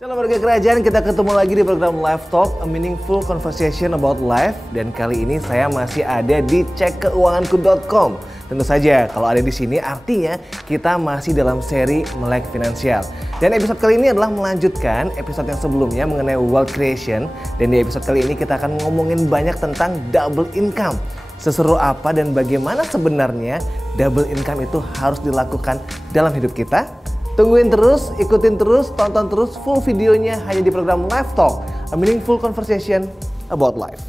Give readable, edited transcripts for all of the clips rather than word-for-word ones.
Shalom warga kerajaan, kita ketemu lagi di program Live Talk, a meaningful conversation about life. Dan kali ini saya masih ada di cekkeuanganku.com. Tentu saja kalau ada di sini artinya kita masih dalam seri Melek Finansial. Dan episode kali ini adalah melanjutkan episode yang sebelumnya mengenai wealth creation. Dan di episode kali ini kita akan ngomongin banyak tentang double income. Seseru apa dan bagaimana sebenarnya double income itu harus dilakukan dalam hidup kita? Tungguin terus, ikutin terus, tonton terus full videonya hanya di program Live Talk, a meaningful conversation about life.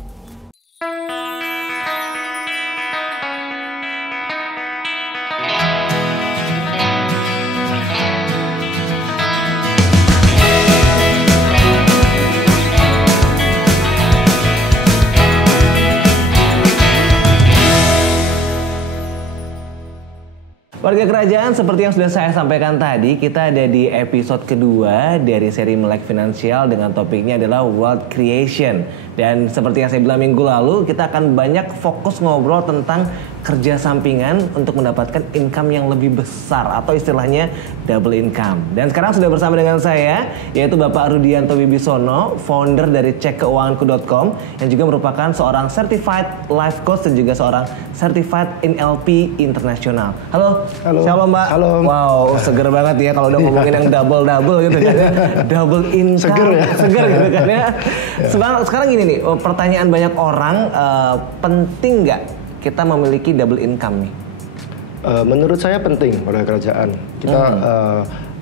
Warga kerajaan, seperti yang sudah saya sampaikan tadi, kita ada di episode kedua dari seri Melek Finansial dengan topiknya adalah wealth creation. Dan seperti yang saya bilang minggu lalu, kita akan banyak fokus ngobrol tentang kerja sampingan untuk mendapatkan income yang lebih besar atau istilahnya double income. Dan sekarang sudah bersama dengan saya, yaitu Bapak Rudianto Wibisono, founder dari cekkeuanganku.com yang juga merupakan seorang certified life coach dan juga seorang certified NLP internasional. Halo. Halo. Shalom Mbak. Halo. Wow, seger banget ya kalau udah ngomongin yang double gitu kan ya. Double income. Seger ya. Seger gitu kan ya. Sekarang gini nih, pertanyaan banyak orang, penting nggak kita memiliki double income nih? Menurut saya penting pada kerajaan. Kita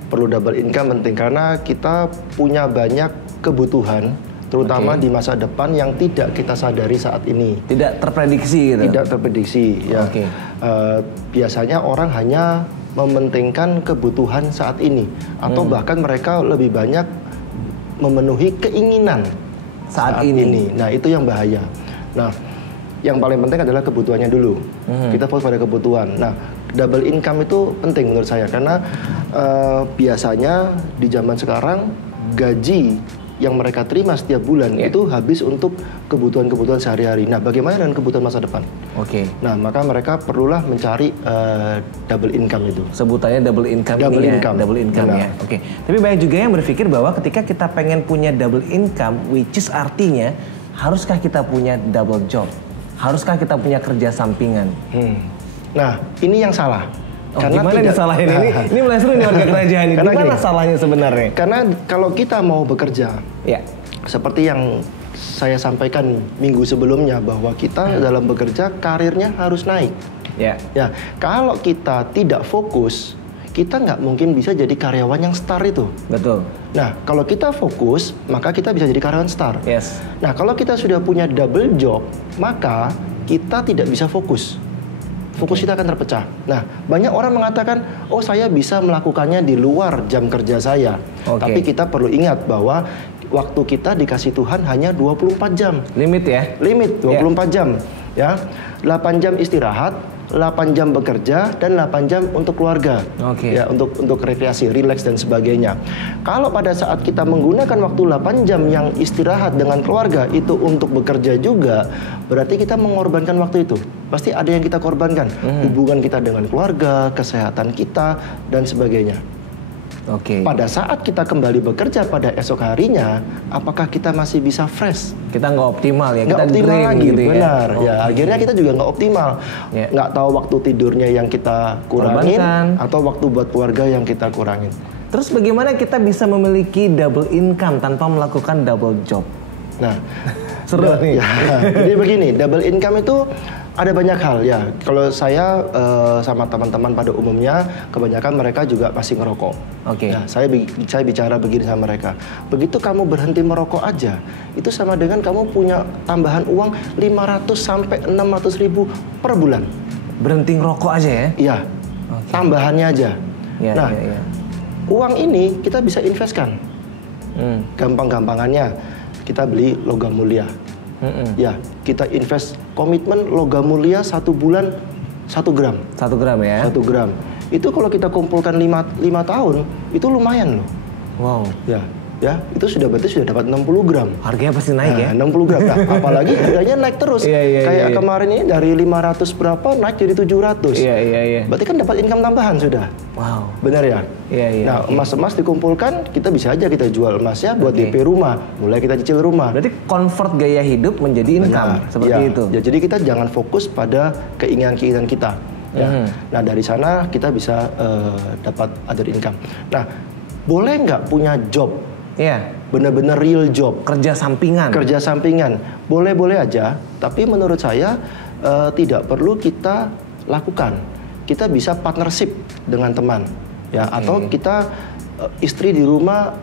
perlu double income penting karena kita punya banyak kebutuhan, terutama di masa depan yang tidak kita sadari saat ini. Tidak terprediksi gitu? Tidak terprediksi, ya. Biasanya orang hanya mementingkan kebutuhan saat ini. Atau bahkan mereka lebih banyak memenuhi keinginan saat ini. Nah, itu yang bahaya. Nah, yang paling penting adalah kebutuhannya dulu. Kita fokus pada kebutuhan. Nah, double income itu penting menurut saya karena biasanya di zaman sekarang gaji yang mereka terima setiap bulan itu habis untuk kebutuhan-kebutuhan sehari-hari. Nah, bagaimana dengan kebutuhan masa depan? Nah, maka mereka perlulah mencari double income itu. Sebutannya double income. Double income. Double income ya. Tapi banyak juga yang berpikir bahwa ketika kita pengen punya double income, which is artinya haruskah kita punya double job? Haruskah kita punya kerja sampingan? Nah, ini yang salah. Karena gimana disalahin ini mulai seru nih warga kerajaan ini. Gimana salahnya sebenarnya? Karena kalau kita mau bekerja, seperti yang saya sampaikan minggu sebelumnya bahwa kita dalam bekerja karirnya harus naik. Ya, kalau kita tidak fokus, kita nggak mungkin bisa jadi karyawan yang star itu. Betul. Nah, kalau kita fokus, maka kita bisa jadi karyawan star. Nah, kalau kita sudah punya double job, maka kita tidak bisa fokus. Fokus kita akan terpecah. Nah, banyak orang mengatakan, oh saya bisa melakukannya di luar jam kerja saya. Tapi kita perlu ingat bahwa waktu kita dikasih Tuhan hanya 24 jam. Limit ya? Limit, 24 jam. Ya, 8 jam istirahat, 8 jam bekerja, dan 8 jam untuk keluarga. Ya, untuk rekreasi, rileks dan sebagainya. Kalau pada saat kita menggunakan waktu 8 jam yang istirahat dengan keluarga itu untuk bekerja juga, berarti kita mengorbankan waktu itu. Pasti ada yang kita korbankan. Hubungan kita dengan keluarga, kesehatan kita, dan sebagainya. Pada saat kita kembali bekerja pada esok harinya, apakah kita masih bisa fresh? Kita nggak optimal ya, kita optimal lagi, gitu benar. Ya, akhirnya kita juga nggak optimal. Nggak tahu waktu tidurnya yang kita kurangin, atau waktu buat keluarga yang kita kurangin. Terus bagaimana kita bisa memiliki double income tanpa melakukan double job? Nah, seru nih. Jadi begini, double income itu ada banyak hal ya. Kalau saya sama teman-teman pada umumnya, kebanyakan mereka juga masih ngerokok. Nah, saya bicara begini sama mereka. Begitu kamu berhenti merokok aja, itu sama dengan kamu punya tambahan uang 500 sampai 600 ribu per bulan. Berhenti ngerokok aja ya? Iya. Tambahannya aja. Uang ini kita bisa investkan. Gampang-gampangannya kita beli logam mulia. Ya, kita invest komitmen logam mulia 1 bulan 1 gram. 1 gram ya? 1 gram. Itu kalau kita kumpulkan 5 tahun, itu lumayan loh. Wow. Ya. ya itu berarti sudah dapat 60 gram. Harganya pasti naik ya? 60 gram. Nah, apalagi harganya naik terus. Kayak kemarin ini dari 500 berapa naik jadi 700. Berarti kan dapat income tambahan sudah. Wow. Benar ya? Nah, emas-emas dikumpulkan, kita bisa aja kita jual emasnya buat DP rumah. Mulai kita cicil rumah. Berarti convert gaya hidup menjadi income. Seperti itu. Ya, jadi kita jangan fokus pada keinginan-keinginan kita. Ya. Nah, dari sana kita bisa dapat other income. Nah, boleh nggak punya job? Benar-benar real job. Kerja sampingan. Kerja sampingan. Boleh-boleh aja, tapi menurut saya tidak perlu kita lakukan. Kita bisa partnership dengan teman, ya, atau kita istri di rumah,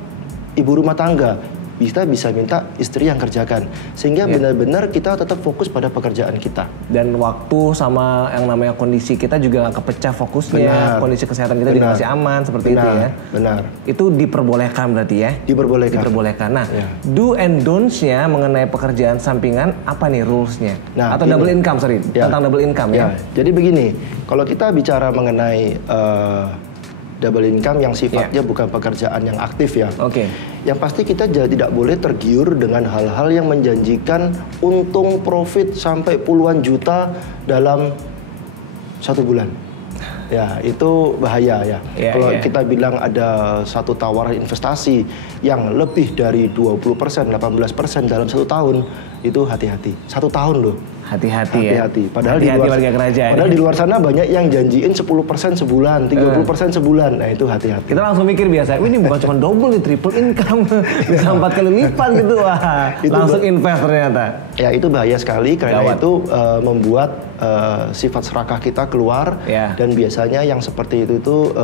ibu rumah tangga. Kita bisa minta istri yang kerjakan, sehingga benar-benar kita tetap fokus pada pekerjaan kita. Dan waktu sama yang namanya kondisi kita juga nggak kepecah fokusnya, kondisi kesehatan kita juga masih aman, seperti itu ya. Benar. Itu diperbolehkan berarti ya? Diperbolehkan. Nah, do and don'ts-nya mengenai pekerjaan sampingan apa nih rules-nya? Atau double income, tentang double income ya? Jadi begini, kalau kita bicara mengenai double income yang sifatnya bukan pekerjaan yang aktif ya. Yang pasti kita tidak boleh tergiur dengan hal-hal yang menjanjikan untung profit sampai puluhan juta dalam 1 bulan. Ya, itu bahaya ya. Kalau kita bilang ada satu tawaran investasi yang lebih dari 20%, 18% dalam 1 tahun, itu hati-hati. 1 tahun loh. Hati-hati ya. Padahal warga kerajaan. Padahal di luar sana banyak yang janjiin 10% sebulan, 30% sebulan. Nah, itu hati-hati. Kita langsung mikir biasa, ini bukan cuma double nih, triple income. Bisa 4 kali lipat gitu. Wah, langsung invest ternyata. Ya, itu bahaya sekali karena itu membuat sifat serakah kita keluar, dan biasanya yang seperti itu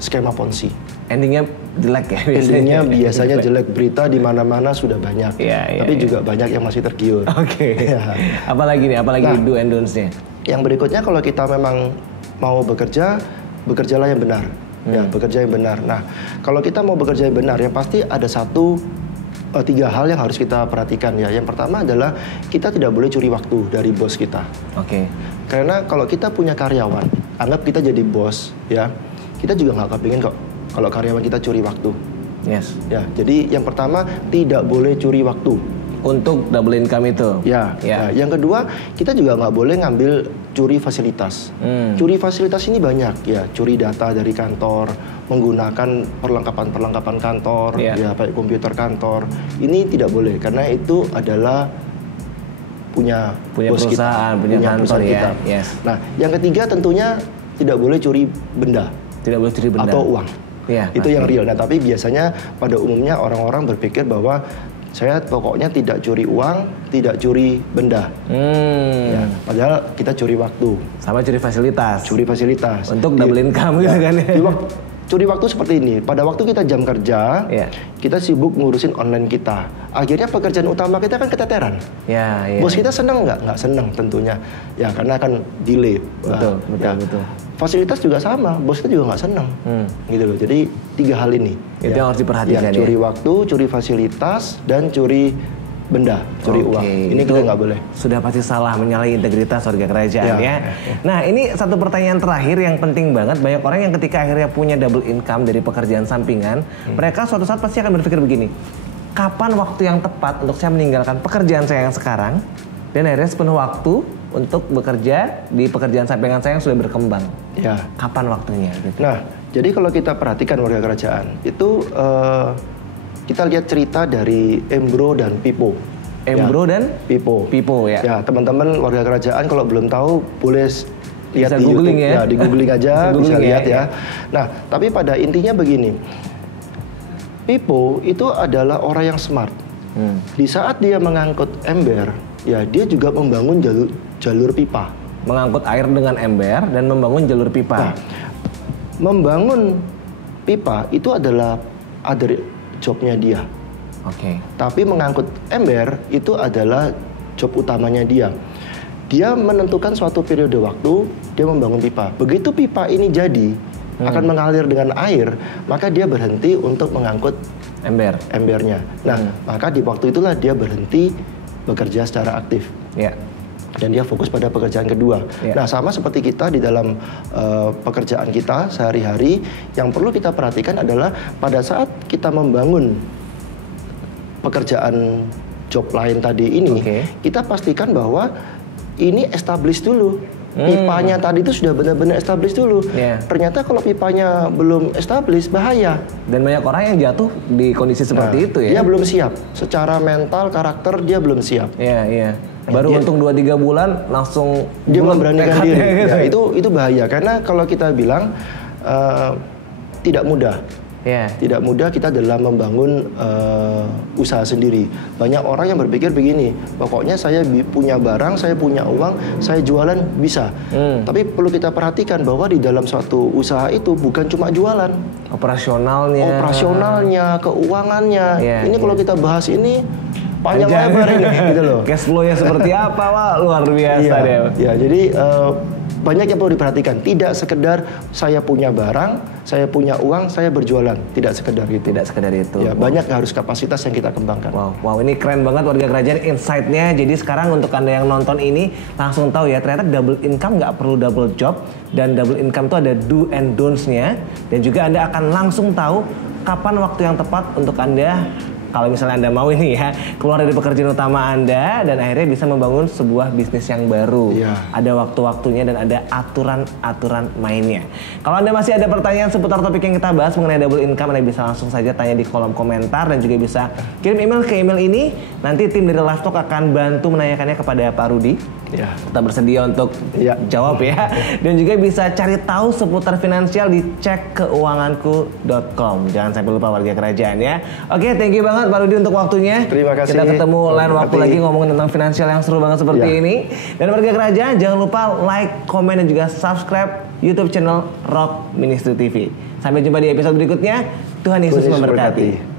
skema ponzi. Endingnya jelek ya biasanya. Endingnya biasanya jelek, berita di mana-mana sudah banyak. Tapi juga banyak yang masih tergiur. Apalagi do and don'ts-nya? Yang berikutnya, kalau kita memang mau bekerja, bekerjalah yang benar. Ya, bekerja yang benar. Nah, kalau kita mau bekerja yang benar, yang pasti ada 3 hal yang harus kita perhatikan ya. Yang pertama adalah kita tidak boleh curi waktu dari bos kita. Karena kalau kita punya karyawan, anggap kita jadi bos ya, kita juga nggak kepingin kok kalau karyawan kita curi waktu. Ya, jadi yang pertama tidak boleh curi waktu untuk double income itu. Nah, yang kedua, kita juga nggak boleh ngambil curi fasilitas. Curi fasilitas ini banyak ya, curi data dari kantor, menggunakan perlengkapan kantor, ya kayak komputer kantor. Ini tidak boleh karena itu adalah punya bos perusahaan, punya kantor ya. Nah, yang ketiga tentunya tidak boleh curi benda. Tidak boleh curi benda. Atau uang. Itu yang real. Nah, tapi biasanya pada umumnya orang-orang berpikir bahwa saya pokoknya tidak curi uang, tidak curi benda. Ya, padahal kita curi waktu. Sama curi fasilitas. Curi fasilitas. Untuk double income gitu kan ya. Curi waktu seperti ini. Pada waktu kita jam kerja, kita sibuk ngurusin online kita. Akhirnya pekerjaan utama kita kan keteteran. Bos kita senang nggak? Nggak senang tentunya. Ya, karena akan delay. Betul. Fasilitas juga sama, bos kita juga nggak senang. Gitu loh. Jadi 3 hal ini. Itu yang harus diperhatikan ya. Curi waktu, curi fasilitas, dan curi benda, curi uang. Ini kita nggak boleh. Sudah pasti salah, menyalahi integritas warga kerajaan ya. Nah, ini satu pertanyaan terakhir yang penting banget. Banyak orang yang ketika akhirnya punya double income dari pekerjaan sampingan, mereka suatu saat pasti akan berpikir begini, kapan waktu yang tepat untuk saya meninggalkan pekerjaan saya yang sekarang dan akhirnya sepenuh waktu untuk bekerja di pekerjaan sampingan saya yang sudah berkembang. Kapan waktunya? Gitu. Nah, jadi kalau kita perhatikan warga kerajaan itu kita lihat cerita dari Embro dan Pipo. Embro dan Pipo. Pipo ya. Ya, teman-teman warga kerajaan kalau belum tahu boleh lihat bisa di googling YouTube. Ya, di googling aja bisa lihat ya. Nah, tapi pada intinya begini. Pipo itu adalah orang yang smart. Di saat dia mengangkut ember, ya dia juga membangun jalur pipa. Mengangkut air dengan ember dan membangun jalur pipa. Nah, membangun pipa itu adalah other jobnya dia. Tapi mengangkut ember itu adalah job utamanya dia. Dia menentukan suatu periode waktu, dia membangun pipa. Begitu pipa ini jadi, akan mengalir dengan air, maka dia berhenti untuk mengangkut embernya. Nah, maka di waktu itulah dia berhenti bekerja secara aktif. Dan dia fokus pada pekerjaan kedua. Nah, sama seperti kita di dalam pekerjaan kita sehari-hari, yang perlu kita perhatikan adalah pada saat kita membangun pekerjaan job lain tadi ini, kita pastikan bahwa ini establish dulu. Pipanya tadi itu sudah benar-benar establish dulu. Ternyata kalau pipanya belum establish, bahaya. Dan banyak orang yang jatuh di kondisi seperti itu ya. Dia belum siap. Secara mental, karakter dia belum siap. Iya. Baru untung 2-3 bulan langsung dia memberanikan diri. Gitu. Itu bahaya karena kalau kita bilang tidak mudah. Tidak mudah kita dalam membangun usaha sendiri. Banyak orang yang berpikir begini, pokoknya saya punya barang, saya punya uang, saya jualan bisa. Tapi perlu kita perhatikan bahwa di dalam suatu usaha itu bukan cuma jualan. Operasionalnya, keuangannya. Ini kalau kita bahas ini panjang lebar ini, gitu loh. Cash flow-nya seperti apa, wah luar biasa deh. Ya, jadi banyak yang perlu diperhatikan. Tidak sekedar saya punya barang, saya punya uang, saya berjualan. Tidak sekedar itu. Tidak sekedar itu. Ya, banyak harus kapasitas yang kita kembangkan. Wow, ini keren banget warga kerajaan insight-nya. Jadi sekarang untuk Anda yang nonton ini langsung tahu ya, ternyata double income nggak perlu double job, dan double income itu ada do and don'ts-nya, dan juga Anda akan langsung tahu kapan waktu yang tepat untuk Anda, kalau misalnya Anda mau ini ya, keluar dari pekerjaan utama Anda dan akhirnya bisa membangun sebuah bisnis yang baru. Ada waktu-waktunya dan ada aturan-aturan mainnya. Kalau Anda masih ada pertanyaan seputar topik yang kita bahas mengenai double income, Anda bisa langsung saja tanya di kolom komentar dan juga bisa kirim email ke email ini. Nanti tim dari Live Talk akan bantu menanyakannya kepada Pak Rudi. Kita bersedia untuk jawab ya. Dan juga bisa cari tahu seputar finansial di cekkeuanganku.com. Jangan sampai lupa warga kerajaan ya. Oke, thank you banget Pak Rudi untuk waktunya. Terima kasih. Kita ketemu lain waktu lagi ngomongin tentang finansial yang seru banget seperti ini. Dan warga kerajaan jangan lupa like, komen, dan juga subscribe YouTube channel Rock Ministry TV. Sampai jumpa di episode berikutnya. Tuhan Yesus memberkati.